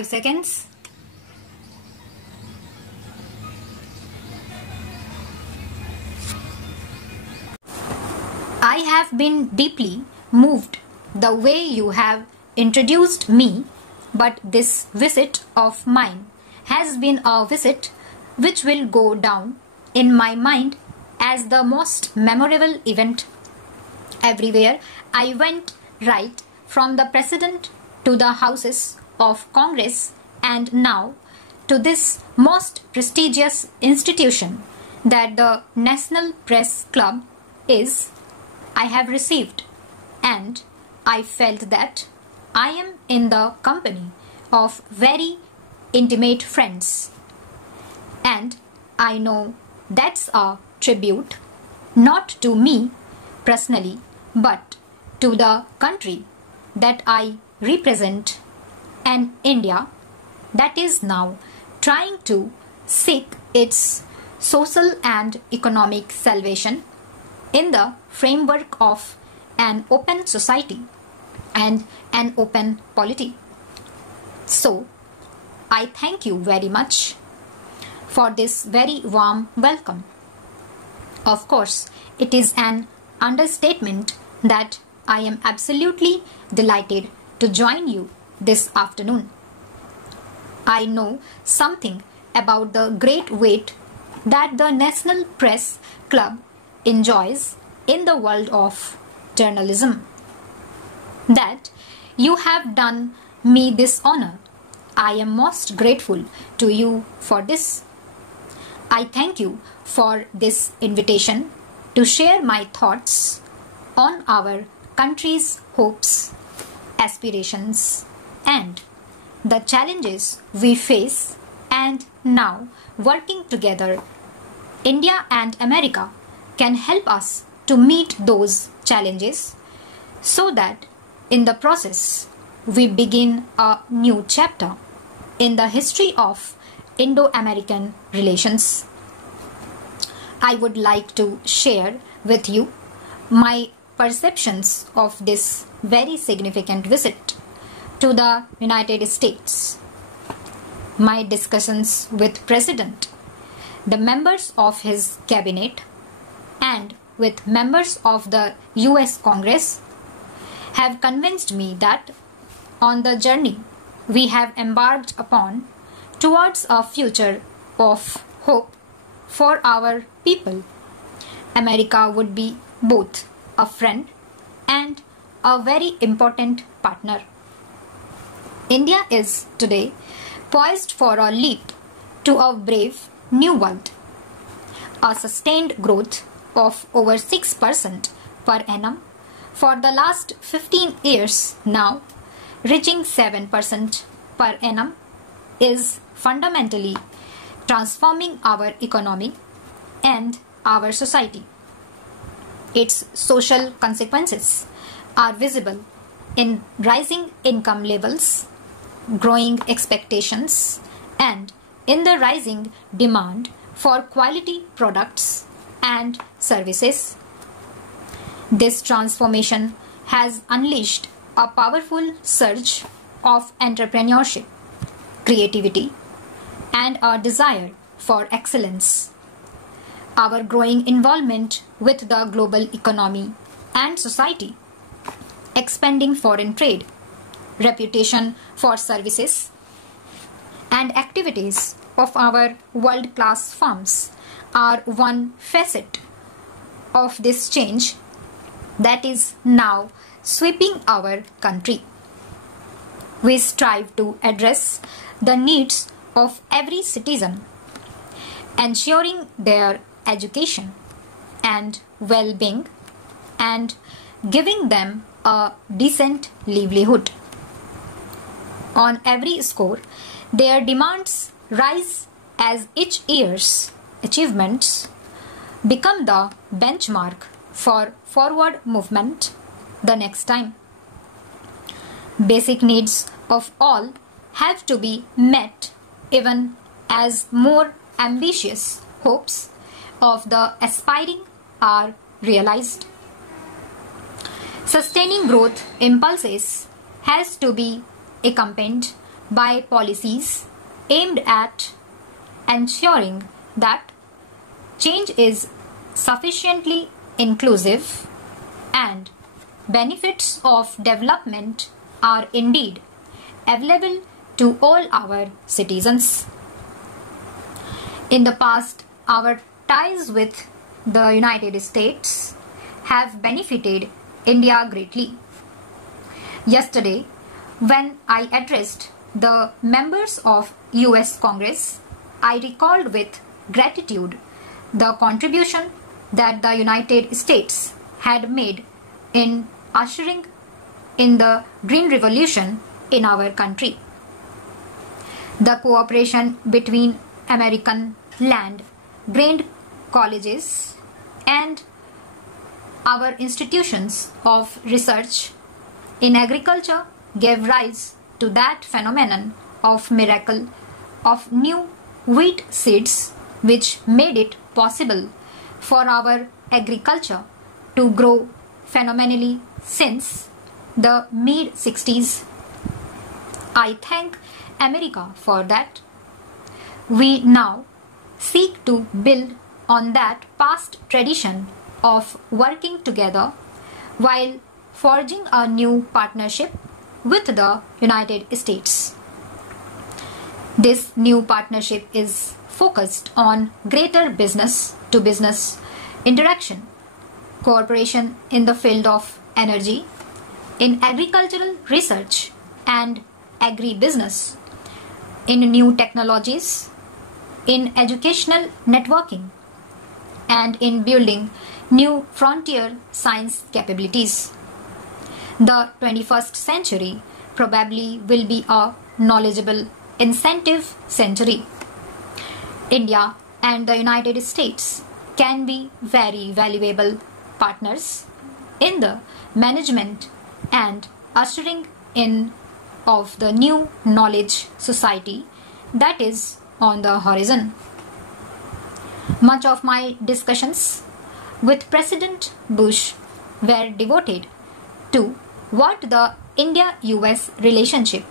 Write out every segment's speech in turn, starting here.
5 seconds. I have been deeply moved the way you have introduced me, but this visit of mine has been a visit which will go down in my mind as the most memorable event. Everywhere I went, right from the President to the Houses of Congress and now to this most prestigious institution that the National Press Club is, I have received, and I felt that I am in the company of very intimate friends. And I know that's a tribute not to me personally, but to the country that I represent, an India that is now trying to seek its social and economic salvation in the framework of an open society and an open polity. So, I thank you very much for this very warm welcome. Of course, it is an understatement that I am absolutely delighted to join you this afternoon. I know something about the great weight that the National Press Club enjoys in the world of journalism. That you have done me this honor. I am most grateful to you for this. I thank you for this invitation to share my thoughts on our country's hopes, aspirations, and the challenges we face, and now working together, India and America can help us to meet those challenges so that in the process we begin a new chapter in the history of Indo-American relations. I would like to share with you my perceptions of this very significant visit to the United States, my discussions with President, the members of his cabinet, and with members of the US Congress have convinced me that on the journey we have embarked upon towards a future of hope for our people, America would be both a friend and a very important partner. India is today poised for a leap to a brave new world. A sustained growth of over 6% per annum for the last 15 years now, reaching 7% per annum, is fundamentally transforming our economy and our society. Its social consequences are visible in rising income levels, growing expectations, and in the rising demand for quality products and services. This transformation has unleashed a powerful surge of entrepreneurship, creativity, and a desire for excellence. Our growing involvement with the global economy and society, expanding foreign trade, reputation for services, and activities of our world-class firms are one facet of this change that is now sweeping our country. We strive to address the needs of every citizen, ensuring their education and well-being and giving them a decent livelihood. On every score, their demands rise as each year's achievements become the benchmark for forward movement the next time. Basic needs of all have to be met even as more ambitious hopes of the aspiring are realized. Sustaining growth impulses has to be accompanied by policies aimed at ensuring that change is sufficiently inclusive and benefits of development are indeed available to all our citizens. In the past, our ties with the United States have benefited India greatly. Yesterday, when I addressed the members of US Congress, I recalled with gratitude the contribution that the United States had made in ushering in the Green Revolution in our country. The cooperation between American land-grant colleges and our institutions of research in agriculture gave rise to that phenomenon of miracle of new wheat seeds, which made it possible for our agriculture to grow phenomenally since the mid-60s. I thank America for that. We now seek to build on that past tradition of working together while forging a new partnership with the United States. This new partnership is focused on greater business-to-business interaction, cooperation in the field of energy, in agricultural research and agribusiness, in new technologies, in educational networking, and in building new frontier science capabilities. The 21st century probably will be a knowledgeable incentive century. India and the United States can be very valuable partners in the management and ushering in of the new knowledge society that is on the horizon. Much of my discussions with President Bush were devoted to what the India-US relationship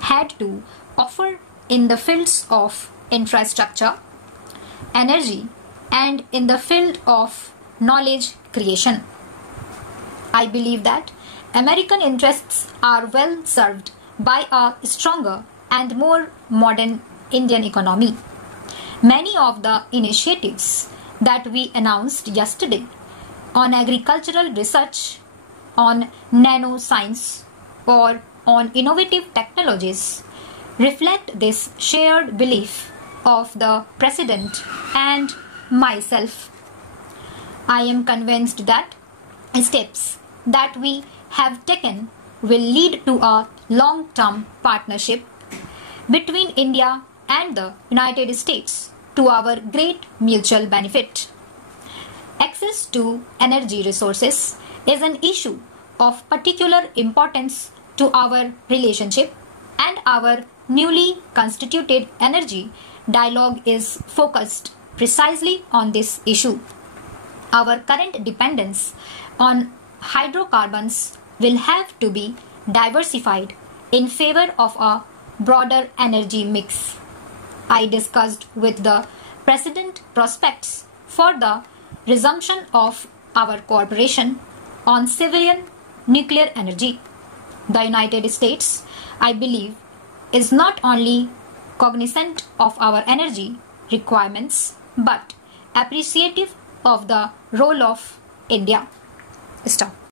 had to offer in the fields of infrastructure, energy, and in the field of knowledge creation. I believe that American interests are well served by a stronger and more modern Indian economy. Many of the initiatives that we announced yesterday on agricultural research, on nanoscience, or on innovative technologies reflect this shared belief of the President and myself. I am convinced that steps that we have taken will lead to a long-term partnership between India and the United States to our great mutual benefit. Access to energy resources is an issue of particular importance to our relationship, and our newly constituted energy dialogue is focused precisely on this issue. Our current dependence on hydrocarbons will have to be diversified in favor of a broader energy mix. I discussed with the President prospects for the resumption of our cooperation on civilian nuclear energy. The United States, I believe, is not only cognizant of our energy requirements but appreciative of the role of India. Stop.